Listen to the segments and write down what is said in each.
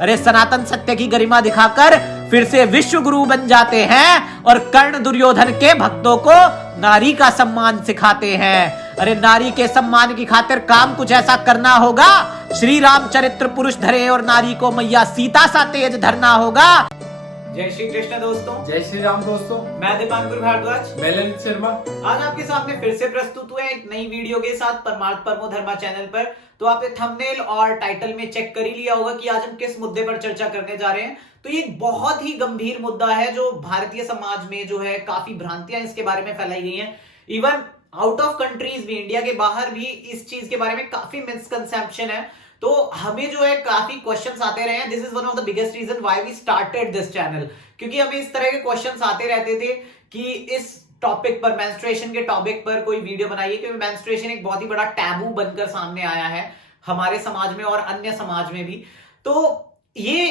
अरे सनातन सत्य की गरिमा दिखाकर फिर से विश्व गुरु बन जाते हैं और कर्ण दुर्योधन के भक्तों को नारी का सम्मान सिखाते हैं। अरे नारी के सम्मान की खातिर काम कुछ ऐसा करना होगा, श्री रामचरित्र पुरुष धरे और नारी को मैया सीता सा तेज धरना होगा। जय श्री कृष्ण दोस्तों, जय श्री राम दोस्तों। मैं दीपांकुर भारद्वाज, मैं ललित शर्मा। आज आपके सामने फिर से प्रस्तुत हुए एक नई वीडियो के साथ परमार्थ परमो धर्मा चैनल पर। तो आपने थंबनेल और टाइटल में चेक कर ही लिया होगा कि आज हम किस मुद्दे पर चर्चा करने जा रहे हैं। तो ये बहुत ही गंभीर मुद्दा है जो भारतीय समाज में जो है काफी भ्रांतियां इसके बारे में फैलाई गई हैं। इवन आउट ऑफ कंट्रीज भी, इंडिया के बाहर भी इस चीज के बारे में काफी मिसकंसेप्शन है। तो हमें जो है काफी क्वेश्चंस आते रहे हैं। This is one of the biggest reason why we started this channel, क्योंकि हमें इस तरह के क्वेश्चंस आते रहते थे कि इस टॉपिक पर, मेंस्ट्रुएशन के टॉपिक पर कोई वीडियो बनाइए, क्योंकि मेंस्ट्रुएशन एक बहुत ही बड़ा टैबू बनकर सामने आया है हमारे समाज में और अन्य समाज में भी। तो ये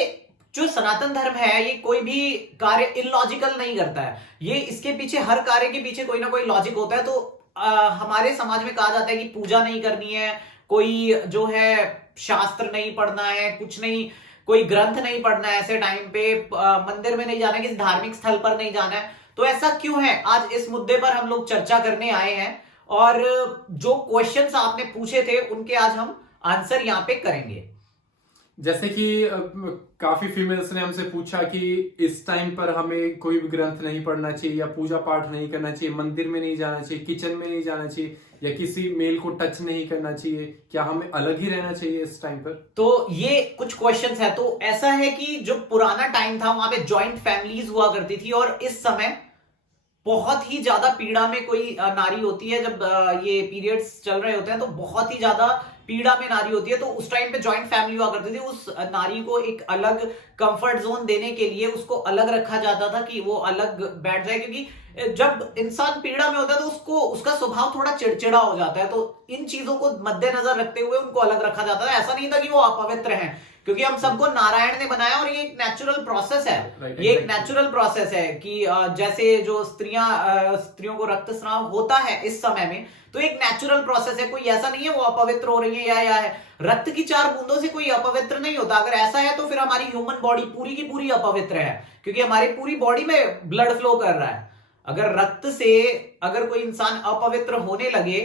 जो सनातन धर्म है ये कोई भी कार्य इलॉजिकल नहीं करता है। ये इसके पीछे, हर कार्य के पीछे कोई ना कोई लॉजिक होता है। तो हमारे समाज में कहा जाता है कि पूजा नहीं करनी है, कोई जो है शास्त्र नहीं पढ़ना है, कुछ नहीं, कोई ग्रंथ नहीं पढ़ना है, ऐसे टाइम पे मंदिर में नहीं जाना है, किसी धार्मिक स्थल पर नहीं जाना है। तो ऐसा क्यों है? आज इस मुद्दे पर हम लोग चर्चा करने आए हैं और जो क्वेश्चंस आपने पूछे थे उनके आज हम आंसर यहाँ पे करेंगे। जैसे कि काफी फीमेल्स ने हमसे पूछा कि इस टाइम पर हमें कोई भी ग्रंथ नहीं पढ़ना चाहिए या पूजा पाठ नहीं करना चाहिए, मंदिर में नहीं जाना चाहिए, किचन में नहीं जाना चाहिए या किसी मेल को टच नहीं करना चाहिए, क्या हमें अलग ही रहना चाहिए इस टाइम पर? तो ये कुछ क्वेश्चंस है। तो ऐसा है कि जो पुराना टाइम था वहां पे जॉइंट फैमिलीज हुआ करती थी और इस समय बहुत ही ज्यादा पीड़ा में कोई नारी होती है। जब ये पीरियड्स चल रहे होते हैं तो बहुत ही ज्यादा पीड़ा में नारी होती है। तो उस टाइम पे जॉइंट फैमिली हुआ करती थी। उस नारी को एक अलग कंफर्ट जोन देने के लिए उसको अलग रखा जाता था कि वो अलग बैठ जाए, क्योंकि जब इंसान पीड़ा में होता है तो उसको, उसका स्वभाव थोड़ा चिड़चिड़ा हो जाता है। तो इन चीजों को मद्देनजर रखते हुए उनको अलग रखा जाता था। ऐसा नहीं था कि वो अपवित्र हैं, क्योंकि हम सबको नारायण ने बनाया और ये एक नेचुरल प्रोसेस है। ये एक नेचुरल प्रोसेस है कि जैसे जो स्त्रियों को रक्तस्राव होता है इस समय में, तो एक नेचुरल प्रोसेस है। कोई ऐसा नहीं है वो अपवित्र हो रही है या है। रक्त की 4 बूंदों से कोई अपवित्र नहीं होता। अगर ऐसा है तो फिर हमारी ह्यूमन बॉडी पूरी की पूरी अपवित्र है, क्योंकि हमारी पूरी बॉडी में ब्लड फ्लो कर रहा है। अगर रक्त से अगर कोई इंसान अपवित्र होने लगे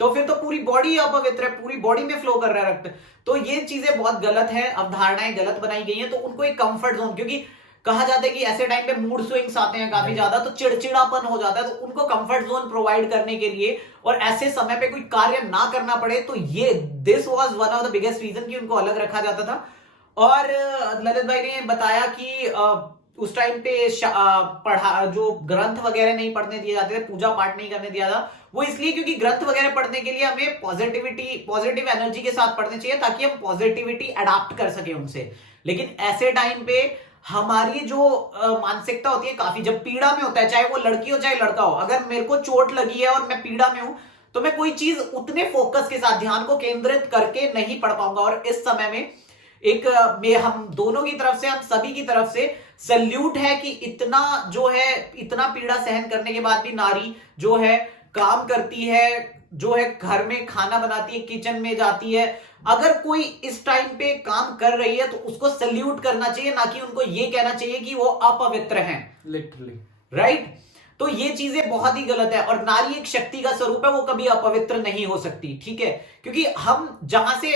तो फिर तो पूरी बॉडी अपवित्र है, पूरी बॉडी में फ्लो कर रहा है रक्त। तो ये चीजें बहुत गलत है, अवधारणाएं गलत बनाई गई हैं। तो उनको एक कंफर्ट जोन, क्योंकि कहा जाता है कि ऐसे टाइम पे मूड स्विंग्स आते हैं काफी ज्यादा, तो चिड़चिड़ापन हो जाता है। तो उनको कंफर्ट जोन प्रोवाइड करने के लिए और ऐसे समय पे कोई कार्य ना करना पड़े, तो ये this was one of the biggest reason कि उनको अलग रखा जाता था। और ललित भाई ने बताया कि उस टाइम पे जो ग्रंथ वगैरह नहीं पढ़ने दिए जाते थे, पूजा पाठ नहीं करने दिया था, वो इसलिए क्योंकि ग्रंथ वगैरह पढ़ने के लिए हमें पॉजिटिव एनर्जी के साथ पढ़ने चाहिए ताकि हम पॉजिटिविटी अडॉप्ट कर सके उनसे। लेकिन ऐसे टाइम पे हमारी जो मानसिकता होती है काफी, जब पीड़ा में होता है, चाहे वो लड़की हो चाहे लड़का हो, अगर मेरे को चोट लगी है और मैं पीड़ा में हूं तो मैं कोई चीज उतने फोकस के साथ, ध्यान को केंद्रित करके नहीं पढ़ पाऊंगा। और इस समय में हम दोनों की तरफ से, हम सभी की तरफ से सल्यूट है कि इतना जो है, इतना पीड़ा सहन करने के बाद भी नारी जो है काम करती है, जो है घर में खाना बनाती है, किचन में जाती है। अगर कोई इस टाइम पे काम कर रही है तो उसको सल्यूट करना चाहिए, ना कि उनको ये कहना चाहिए कि वो अपवित्र हैं, लिटरली, राइट। तो ये चीजें बहुत ही गलत है। और नारी एक शक्ति का स्वरूप है, वो कभी अपवित्र नहीं हो सकती, ठीक है। क्योंकि हम जहां से,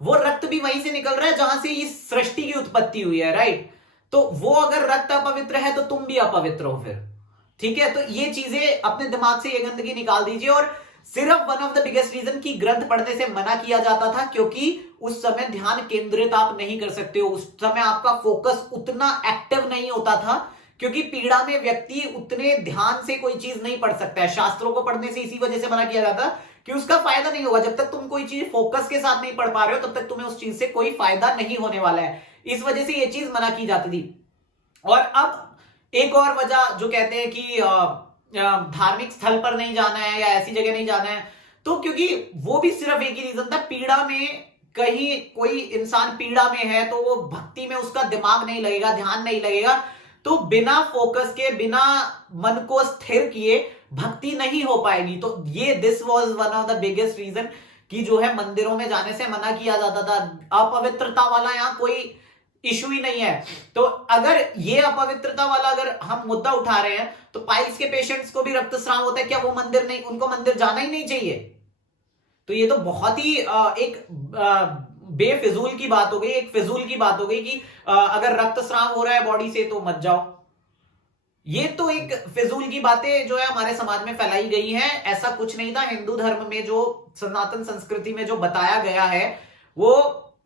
वो रक्त भी वहीं से निकल रहा है जहां से इस सृष्टि की उत्पत्ति हुई है, राइट। तो वो अगर रक्त अपवित्र है तो तुम भी अपवित्र हो फिर, ठीक है। तो ये चीजें अपने दिमाग से, ये गंदगी निकाल दीजिए। और सिर्फ one of the biggest reason कि ग्रंथ पढ़ने से मना किया जाता था क्योंकि उस समय ध्यान केंद्रित आप नहीं कर सकते हो, उस समय आपका फोकस उतना एक्टिव नहीं होता था, क्योंकि पीड़ा में व्यक्ति उतने ध्यान से कोई चीज नहीं पढ़ सकता है। शास्त्रों को पढ़ने से इसी वजह से मना किया जाता कि उसका फायदा नहीं होगा। जब तक तुम कोई चीज फोकस के साथ नहीं पढ़ पा रहे हो तब तक तुम्हें उस चीज से कोई फायदा नहीं होने वाला है। इस वजह से ये चीज मना की जाती थी। और अब एक और वजह जो कहते हैं कि धार्मिक स्थल पर नहीं जाना है या ऐसी जगह नहीं जाना है, तो क्योंकि वो भी सिर्फ एक ही रीजन था, पीड़ा में, कहीं कोई इंसान पीड़ा में है तो वो भक्ति में उसका दिमाग नहीं लगेगा, ध्यान नहीं लगेगा। तो बिना फोकस के, बिना मन को स्थिर किए भक्ति नहीं हो पाएगी। तो ये this was one of the biggest reason कि जो है मंदिरों में जाने से मना किया जाता था। अपवित्रता वाला यहाँ कोई इशू ही नहीं है। तो अगर ये अपवित्रता वाला अगर हम मुद्दा उठा रहे हैं, तो पाइल्स के पेशेंट्स को भी रक्तस्राव होता है, क्या वो मंदिर नहीं, उनको मंदिर जाना ही नहीं चाहिए? तो ये तो बहुत ही एक बेफिजूल की बात हो गई, एक फिजूल की बात हो गई कि अगर रक्तस्राव हो रहा है बॉडी से तो मत जाओ। ये तो एक फिजूल की बातें जो है हमारे समाज में फैलाई गई हैं। ऐसा कुछ नहीं था। हिंदू धर्म में जो सनातन संस्कृति में जो बताया गया है वो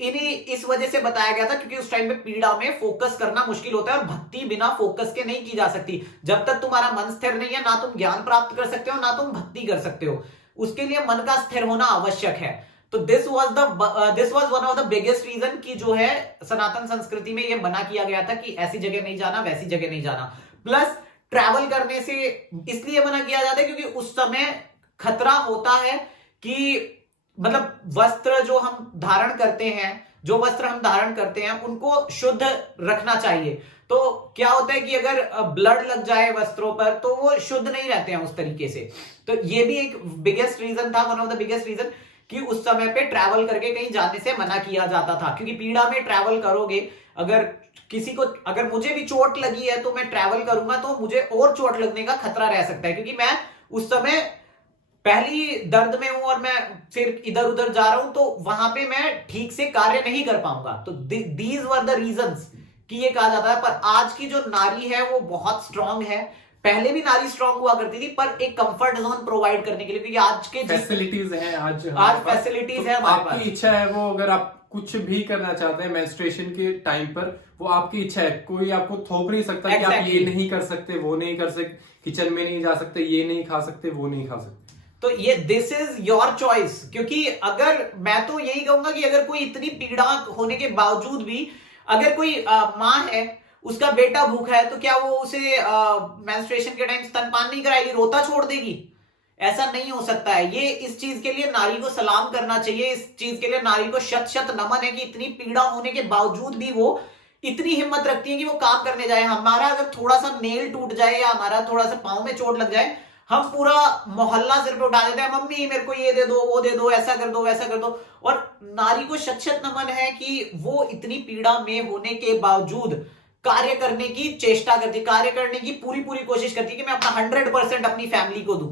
इन्हीं इस वजह से बताया गया था क्योंकि उस टाइम पे पीड़ा में फोकस करना मुश्किल होता है और भक्ति बिना फोकस के नहीं की जा सकती। जब तक तुम्हारा मन स्थिर नहीं है, ना तुम ज्ञान प्राप्त कर सकते हो, ना तुम भक्ति कर सकते हो। उसके लिए मन का स्थिर होना आवश्यक है। तो this was one of the biggest reason कि जो है सनातन संस्कृति में यह मना किया गया था कि ऐसी जगह नहीं जाना, वैसी जगह नहीं जाना। प्लस ट्रैवल करने से इसलिए मना किया जाता है क्योंकि उस समय खतरा होता है कि मतलब वस्त्र जो हम धारण करते हैं उनको शुद्ध रखना चाहिए। तो क्या होता है कि अगर ब्लड लग जाए वस्त्रों पर तो वो शुद्ध नहीं रहते हैं उस तरीके से। तो ये भी एक बिगेस्ट रीजन था, one of the biggest reason कि उस समय पे ट्रैवल करके कहीं जाने से मना किया जाता था। क्योंकि पीड़ा में ट्रैवल करोगे, अगर मुझे भी चोट लगी है तो मैं ट्रैवल करूंगा तो मुझे और चोट लगने का खतरा रह सकता है क्योंकि मैं उस समय पहली दर्द में हूं और मैं फिर इधर उधर जा रहा हूं तो वहां पे मैं ठीक से कार्य नहीं कर पाऊंगा। तो दीज वर द रीजंस कि ये कहा जाता है। पर आज की जो नारी है वो बहुत स्ट्रांग है। पहले भी नारी स्ट्रांग हुआ करती थी पर एक कंफर्ट जोन प्रोवाइड करने के लिए, क्योंकि आज के फैसिलिटीज हैं, आज फैसिलिटीज है हमारे पास। आपकी इच्छा है वो, अगर आप कुछ भी करना चाहते हैं मेंस्ट्रुएशन के टाइम पर, वो आपकी इच्छा है। कोई आपको थोप नहीं सकता कि आप ये नहीं कर सकते, वो नहीं कर सकते, किचन में नहीं जा सकते, ये नहीं खा सकते, वो नहीं खा सकते। तो ये दिस इज योर चॉइस। क्योंकि अगर मैं तो यही कहूंगा कि अगर कोई इतनी पीड़ा होने के बावजूद भी अगर कोई माँ है, उसका बेटा भूखा है, तो क्या वो उसे मेंस्ट्रुएशन के टाइम स्तनपान नहीं कराएगी, रोता छोड़ देगी? ऐसा नहीं हो सकता है। ये इस चीज के लिए नारी को सलाम करना चाहिए। इस चीज के लिए नारी को शत शत नमन है कि इतनी पीड़ा होने के बावजूद भी वो इतनी हिम्मत रखती है कि वो काम करने जाए। हमारा अगर थोड़ा सा नेल टूट जाए या हमारा थोड़ा सा पांव में चोट लग जाए, हम पूरा मोहल्ला सिर पे उठा देते हैं, मम्मी मेरे को ये दे दो, वो दे दो, ऐसा कर दो, वैसा कर दो। और नारी को शत शत नमन है कि वो इतनी पीड़ा में होने के बावजूद कार्य करने की चेष्टा करती, कार्य करने की पूरी कोशिश करती है कि मैं अपना 100% अपनी फैमिली को दूं।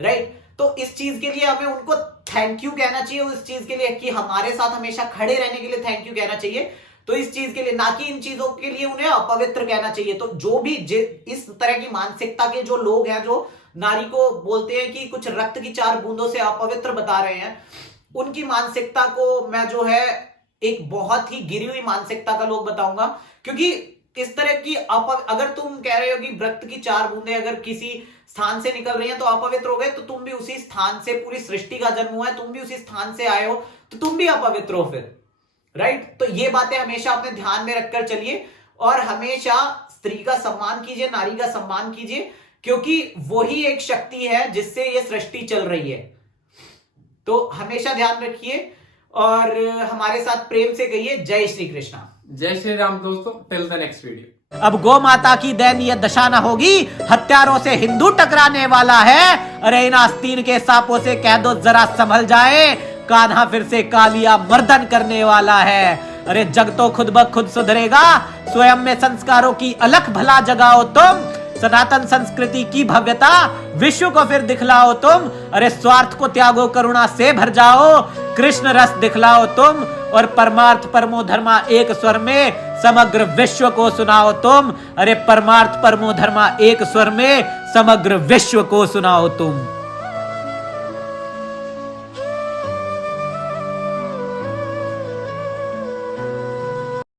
राइट? तो इस चीज के लिए हमें उनको थैंक यू कहना चाहिए। इस चीज के लिए कि हमारे साथ हमेशा खड़े रहने के लिए थैंक यू कहना चाहिए। तो इस चीज के लिए, ना कि इन चीजों के लिए उन्हें अपवित्र कहना चाहिए। तो जो भी इस तरह की मानसिकता के जो लोग हैं, जो नारी को बोलते हैं कि कुछ रक्त की 4 बूंदों से अपवित्र बता रहे हैं, उनकी मानसिकता को मैं जो है एक बहुत ही गिरी हुई मानसिकता का लोग बताऊंगा। क्योंकि इस तरह की अगर तुम कह रहे हो कि रक्त की 4 बूंदें अगर किसी स्थान से निकल रही हैं तो अपवित्र हो गए, तो तुम भी उसी स्थान से, पूरी सृष्टि का जन्म हुआ है, तुम भी उसी स्थान से आए हो, तो तुम भी अपवित्र हो फिर। राइट? तो ये बातें हमेशा अपने ध्यान में रखकर चलिए और हमेशा स्त्री का सम्मान कीजिए, नारी का सम्मान कीजिए, क्योंकि वही एक शक्ति है जिससे ये सृष्टि चल रही है। तो हमेशा ध्यान रखिए और हमारे साथ प्रेम से कहिए जय श्री कृष्णा, जय श्री राम। दोस्तों, टिल द नेक्स्ट वीडियो। अब गौ माता की दयनीय दशा न होगी, हत्यारों से हिंदू टकराने वाला है। अरे इन आस्तीन के सांपों से कह दो जरा संभल जाए, कान्हा फिर से कालिया मर्दन करने वाला है। अरे जग तो खुद ब खुद सुधरेगा, स्वयं में संस्कारों की अलख भला जगाओ तुम। सनातन संस्कृति की भव्यता विश्व को फिर दिखलाओ तुम। अरे स्वार्थ को त्यागो, करुणा से भर जाओ, कृष्ण रस दिखलाओ तुम। और परमार्थ परमो धर्मा एक स्वर में समग्र विश्व को सुनाओ तुम। अरे परमार्थ परमो धर्मा एक स्वर में समग्र विश्व को सुनाओ तुम।